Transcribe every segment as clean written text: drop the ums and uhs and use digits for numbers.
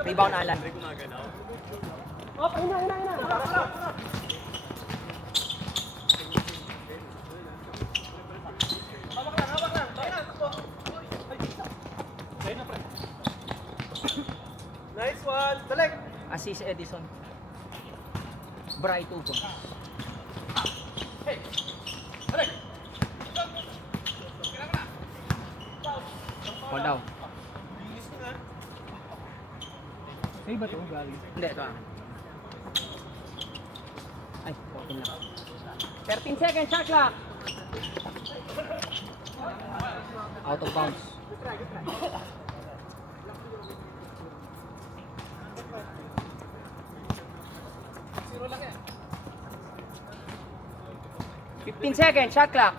Rebound Alan. Nice one. Select. Assist Edison. Bright 2 po. Hold down. Ay ba ito? Galing. Hindi, ito ah. Ay, 14 lang. 13 seconds, shot clock. Out of bounds. Zero lang yan. 15 seconds, shot clock.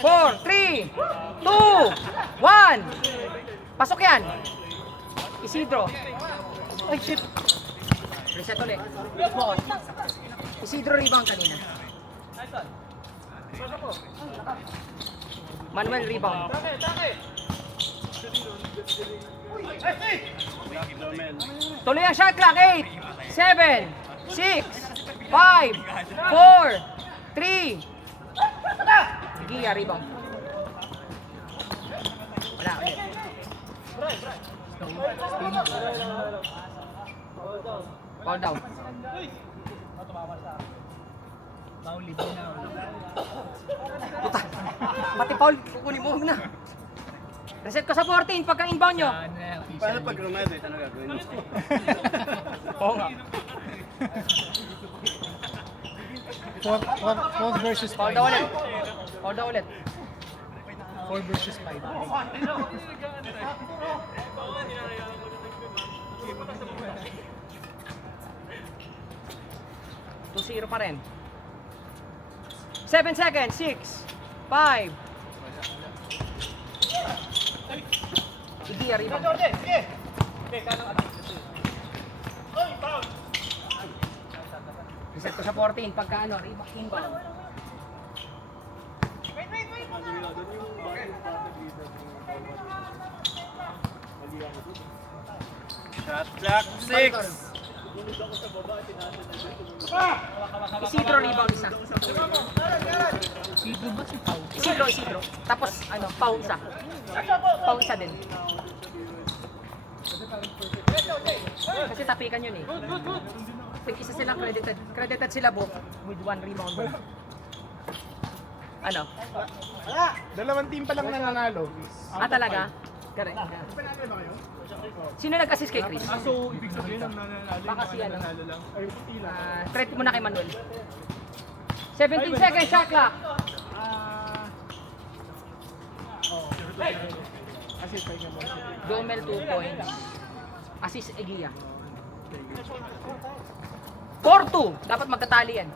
Four, 3, 2, 1. Pasok yan. Isidro. Ay, shit. Reset ulit. Isidro rebound kanina. Manuel rebound. Tuloy ang shot clock. 8, 7, 6, 5, 4, 3. Gia rebound. Wala ulit. Ball down. Foul, libre na. Puta. Pati foul, kukunin mo na. Reset ko sa 14 pagka inbound nyo. Paano pag rumedit? Ano gagawin mo? Oo nga. 4 versus 5. Foul daw ulit. Foul daw ulit. 4 versus 5. 2-0 pa rin. 7 seconds. 6, 5. Igia rebound. Reset ko sa 14 pagka ano, rebound inbound. Shot clock. 6. Isidro rebound isa. Isidro ba si Pau? Isidro. Tapos ano, Pau isa. Pau isa din. Kasi tapikan yun eh. Isa silang credited. Credited sila both with 1 rebound. Ano? Dalawang team pa lang nananalo. Talaga? Correct. Sino nag-assist kay Chris? So, ibig sabihin ang nananalo Baka si ano? lang. Ay, tila. Credit mo na kay Manuel. 17 seconds, shot clock. Assist pa niya mo. Gomel 2 points. Assist Egia. 4-2. Dapat magkatali yan.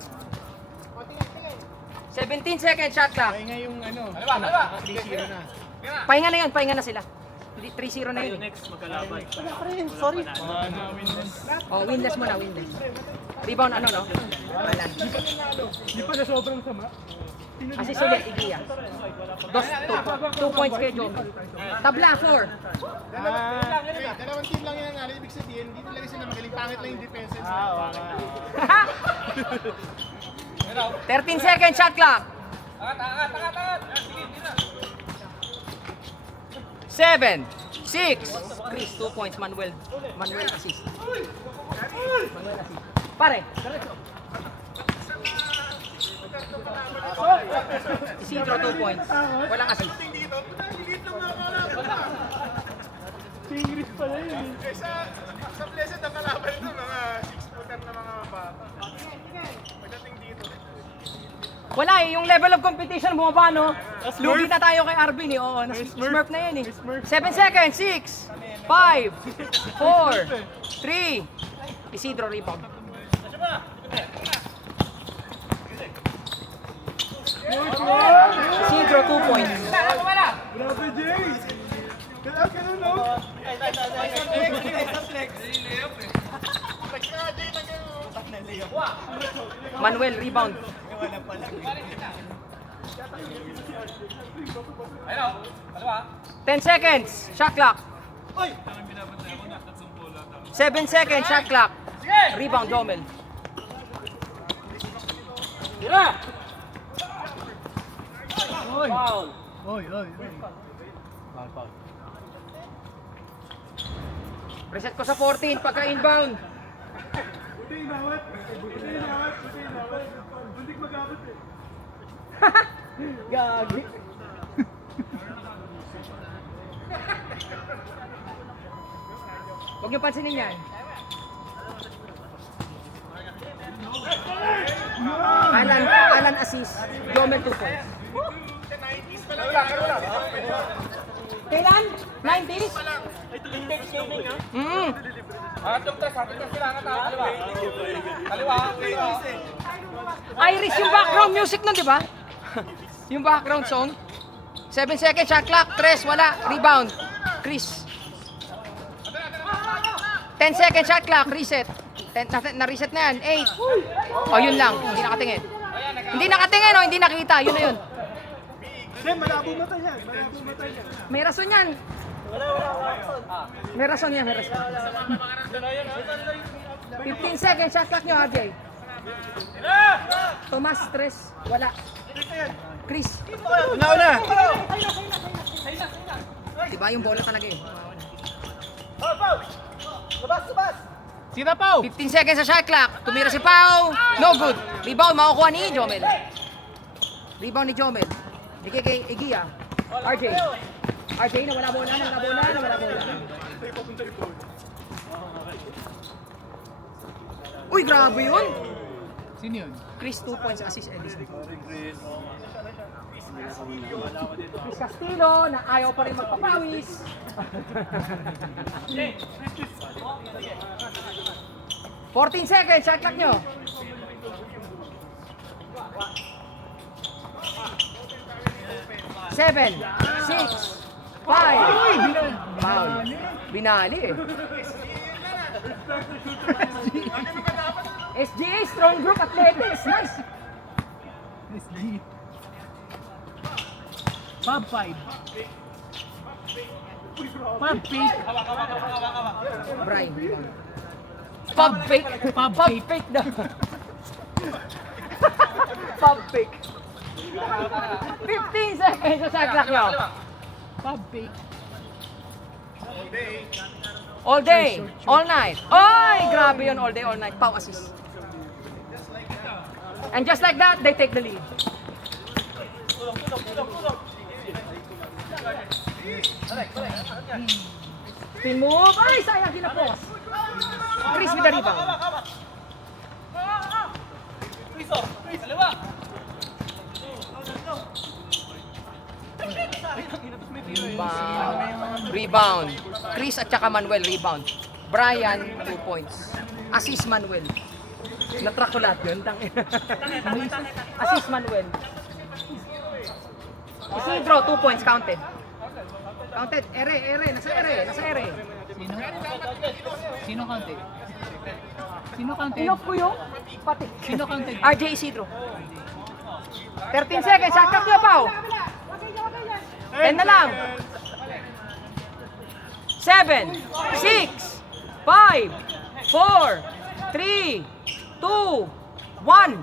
17 seconds, shot clock. Kaya nga yung ano, 3-0 na. Pahinga na sila. 3-0 na yun. Next magkalaban. Sorry. Oh, winless mo na, winless. Rebound ano, no? Alan. Di pa na sobrang sama. Assist ulit, Egia. 2 points kay Jomel. Tabla, 4. Dalawang team lang yung nanalo. Ibig sabihin, hindi talaga sila magaling. Pangit lang yung defense. 13 seconds, shot clock. 7, 6. Chris, 2 points. Manuel assist. Pare. Isidro 2 points. Walang assist. Tingris pala yun. Sa blessed na kalaban ito, mga 6-footer na mga bata. Pagdating dito. Wala eh, yung level of competition bumaba, no? Lugi na tayo kay Arvin eh. Oo, Smurf na yun eh. 7 seconds, 6, 5, 4, 3. Isidro rebound. Isidro 2 points. Grabe, Jace! Ganun, no? Manuel, rebound. 10 seconds, shot clock. 7 seconds, shot clock. Rebound, Jomel. Foul. Oy. Reset ko sa 14 pagka inbound. Buti inawat. Buntik mag-abot eh. Gagi. Huwag niyo pansinin yan. Alan assist. Jomel 2 points. Kailan? 90s? Iris yung background music nun, di ba? Yung background song. 7 seconds, shot clock. 3, wala. Rebound. Chris. 10 seconds, shot clock. Reset. Na-reset na yan. 8. O, yun lang. Hindi nakatingin. Hindi nakatingin, o. Hindi nakita. Yun na yun. Malabo mata yan. May rason yan. May rason yan, may rason. 15 seconds, shot clock nyo, RJ. Tomas, 3, wala. Chris. Una. Diba yung bola talaga eh. Sina Pau? 15 seconds sa shot clock. Tumira si Pau. No good. Rebound, makukuha ni Jomel. Rebound ni Jomel. Bigay kay Egia. RJ. RJ na wala bola. Uy, grabe yun. Sino yun? Chris 2 points, assist Edison. Chris Castillo na ayaw pa rin magpapawis. $14 seconds, shot clock nyo. 7, 6, 5. Foul. Binali eh. SGA, Strong Group Athletics. Nice. SG. Fab 5. Fab 8. Brian. Pub fake. Pub Pub fake. fake daw. Pub fake. 15 seconds sa shot clock nyo. Fab 8. All day, all night. Oy, grabe yun, all day, all night. Pau assist. And just like that, they take the lead. Spin move. Ay, sayang kinapos. Chris with the rebound. Rebound. Chris at saka Manuel, rebound. Brian, 2 points. Assist Manuel. Na-track ko lahat yun. Assist Manuel. Isidro, 2 points, counted. Counted. Ere. Nasa ere. Sino? Sino counted? Sino counted? Inoff ko yung pati. Sino counted? RJ Isidro. 13 seconds, shot clock nyo, Pao. 10 na lang. 7, 6, 5, 4, 3, 2, 1.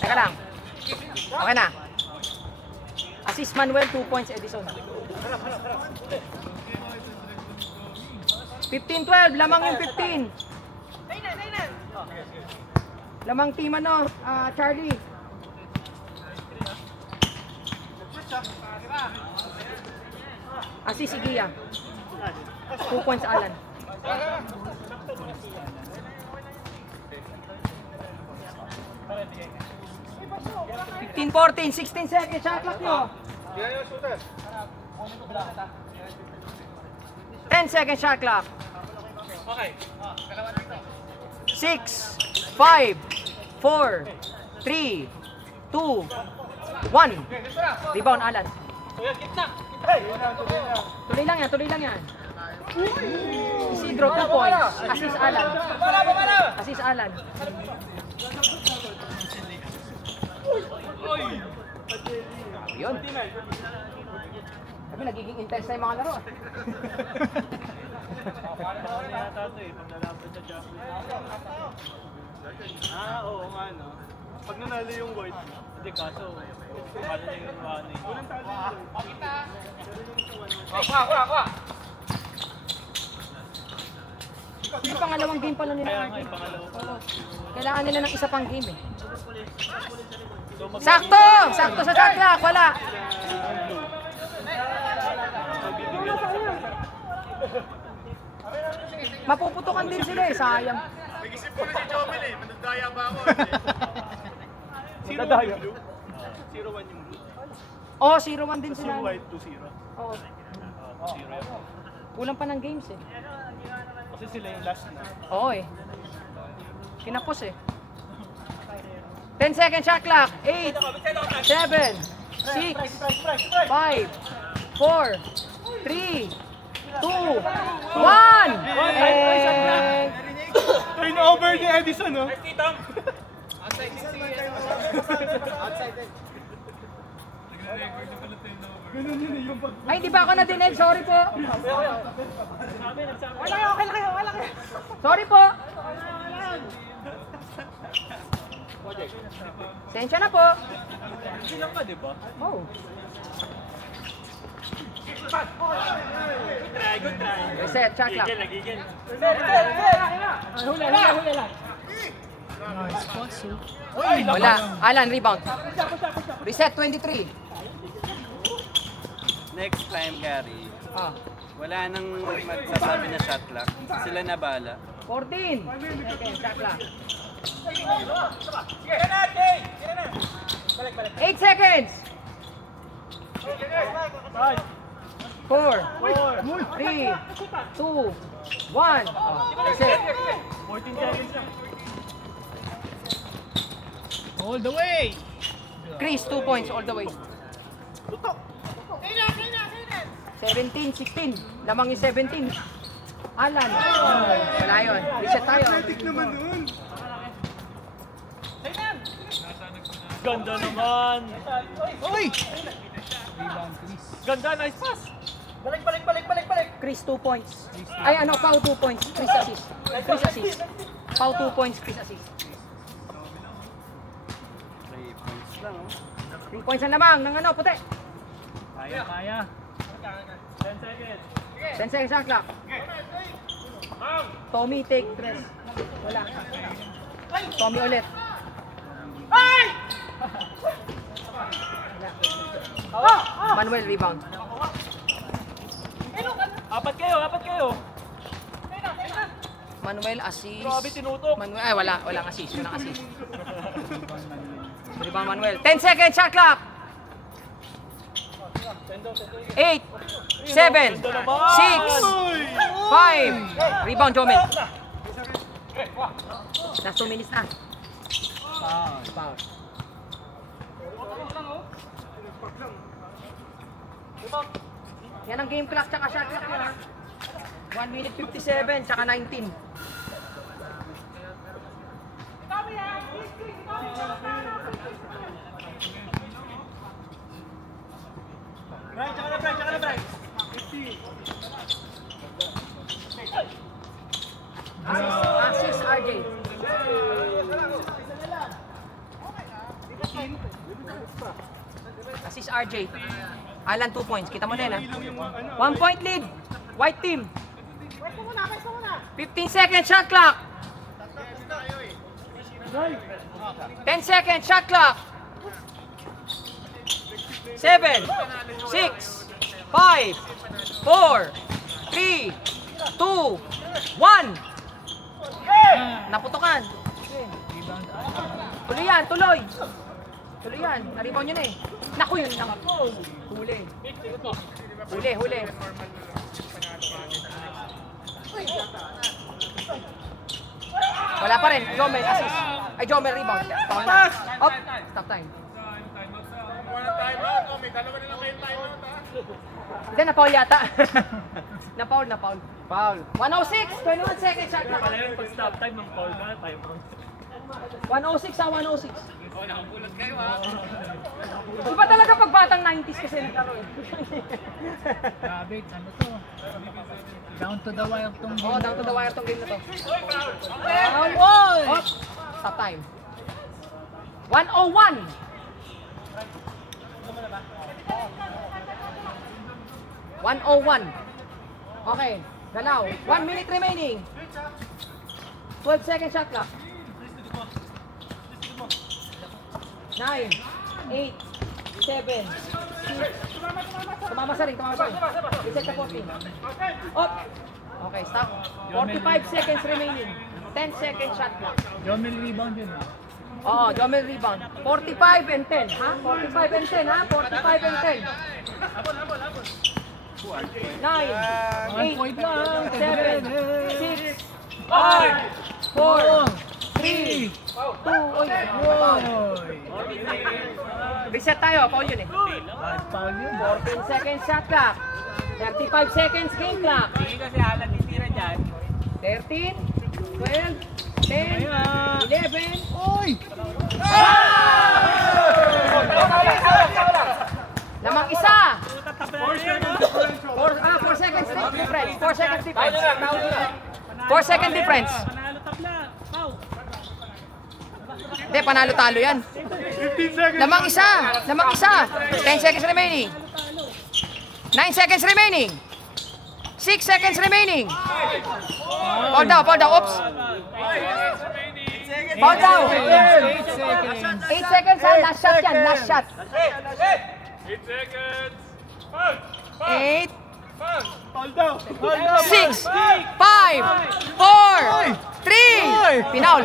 Teka lang. Okay na. Assist Manuel, 2 points, Edison. 15-12, lamang yung 15. Lamang team ano, Charlie. Assist Igia. 2 points Alan. Fifteen, 14, 16 seconds, shot clock nyo. 10 seconds shot clock. 6, 5, 4, 3, 2, 1. Rebound Alan. Tuloy lang yan, tuloy lang yan. Isidro, 2 points. Assist Alan. Assist Alan. Yun. Sabi, nagiging intense na yung mga laro. Oo nga, no. Pag nanalo yung white, hindi kaso, panalo na yung ano eh. Walang talo yung white. Yung pangalawang game pa lang nila. Kaya nga, yung pangalawa pa lang. Kailangan nila ng isa pang game eh. So, Sakto! Sakto sa shot clock. Wala. Mapuputukan din sila eh. Sayang. Nag-isip ko na si Jomel eh, managdaya ba ako? 0-1 yung blue. 0-1 yung blue. Oh, 0-1 din Tapos sila. yung white, 2-0. Oo. 0 yan. Kulang pa ng games eh. Kasi sila yung last na. Oo eh. Kinapos eh. 10 seconds shot clock. 8, 7, 6, 5, 4, 3, 2, 1. Turnover ni Edison, no? Ay, di ba ako na-dined? Sorry po. Okay lang kayo. Sorry po. Sensya na po. Silang ka, di ba? Oh. Good try. Reset, shot clock. Nagigil. Huli lang. Wala. Alan, rebound. Reset, 23. Next time, Gary, Ah. wala nang magsasabi na shot clock. Sila na bala. 14. Okay, shot clock. 8 seconds. 4, 3, 2, 1. Reset. 14 seconds lang. All the way! Chris, 2 points all the way. 17, 16. Lamang yung 17. Alan. Wala yun. Reset tayo. naman nun. Ganda naman. Uy! Ganda, nice pass. Chris, 2 points. Ay, ano, Pau, 2 points. Chris assist. Pau, 2 points. Chris assist. 3 points lang, oh. 3 points ang lamang ng ano, puti. Kaya. 10 seconds. 10 seconds shot clock. Tommy, take 3. Wala. Tommy ulit. Wala. Manuel, rebound. Apat kayo. Manuel, assist. Grabe, tinutok. Manuel, ay, walang assist. Walang assist. Rebound, Manuel. 10 seconds shot clock. 8, 7, 6, 5. Rebound, Jomel. Last 2 minutes na. Foul. Yan ang game clock tsaka shot clock nila. 1 minute 57 tsaka 19. Assist RJ. Assist RJ. Alan 2 points. Kita mo na yun, ha? 1 point lead. White team. 15 seconds shot clock. 10 seconds shot clock. 7, 6, 5, 4, 3, 2, 1. Naputokan. Tuloy yan, tuloy. Tuloy yan. Naribaw nyo na eh. Naku yun lang. Huli. Huli. Wala pa rin. Jomel assist. Ay, Jomel rebound. Foul na. Up. Stop time. Time out. Oh, may dalawa na lang kayo time out, ha? Hindi, na-foul yata. na-foul. Foul. 106, 21 seconds shot clock. Pala yun, pag stop time ng foul na, time out. 106 sa 106. Iba talaga pag batang 90s kasi nagkaroon. Grabe, ano to? Down to the wire tong Oo, down to the wire tong game na to. Foul ball! Hop! Stop time. 101. Okay, galaw. 1 minute remaining. 12 seconds shot clock. 9, 8, 7, 6. Tumama sa ring. Reset sa 14. Up. Okay, stop. 45 seconds remaining. 10 seconds shot clock. Jomel rebound yun. Oo, Jomel rebound. 45 and 10, ha? 45 and 10, ha? 45 and 10. 9, 8, point lang. 7, 6, 5, 4, 3, 2, oy. Reset tayo, foul yun eh. Foul yun. 14 seconds shot clock. 35 seconds game clock. Hindi kasi halat titira dyan. 13, 12, 10, 11. Oy! Lamang isa. Tapos na yan, 4 seconds difference. 4 seconds difference. 4 second difference. Panalo tabla. Foul. Hindi, panalo-talo yan. 15 seconds. Lamang isa. 10 seconds remaining. 9 seconds remaining. 6 seconds remaining. Foul down. Oops. Foul down. 8 seconds. 8 seconds ha. Last shot yan. Last shot. 8 seconds. 8, Hold down. 6, 5, 4, 3. Pinaul.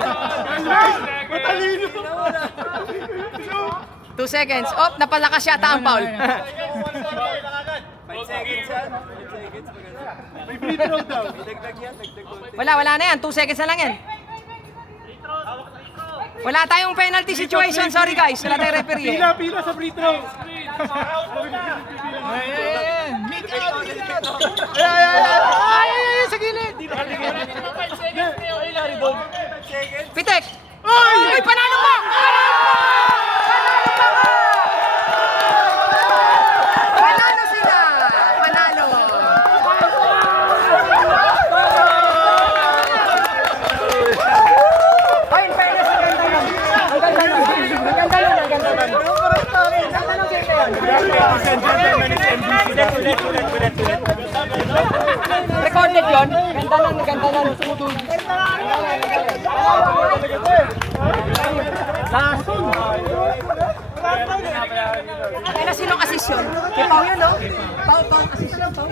Matalino. 2 seconds. Oh, napalakas yata ang foul. 5 seconds yan. 5 seconds. May free throw daw. Dagdag yan, dagdag konti. Wala na yan. 2 seconds na lang yan. Wala tayong penalty situation. Sorry guys. Wala tayong referee. Pila sa free throw. Make out! Ay, sa gilid. Pitek! Uy, panalo pa! Panalo sila! Panalo! Ay, in fairness, ang ganda nun. Ang ganda nun. Recorded yun? Ganda nun. Ay, na sinong assist yun? Kay Pao yun, no? Pao, assist yun, Pao.